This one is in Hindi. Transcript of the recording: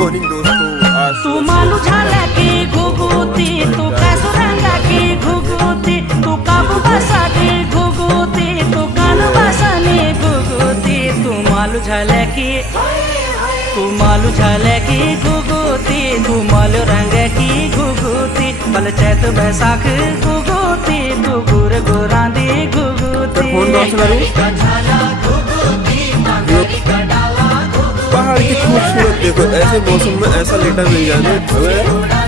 मॉर्निंग दोस्तों। आज तू मालू झाला की घुगुती, तू कासुरंगा की घुगुती, तू काबू बसा की घुगुती, तू कान बसाने घुगुती, तू मालू झाला की, तू मालू झाला की घुगुती, तू मालू रंग की घुगुती, बल चैत बैसाख घुगुती, तू गुर गुरांदी घुगुती। फोन कहाँ चला रही? पहाड़ की खूबसूरत देखो, ऐसे मौसम में ऐसा लेटा मिल जाए।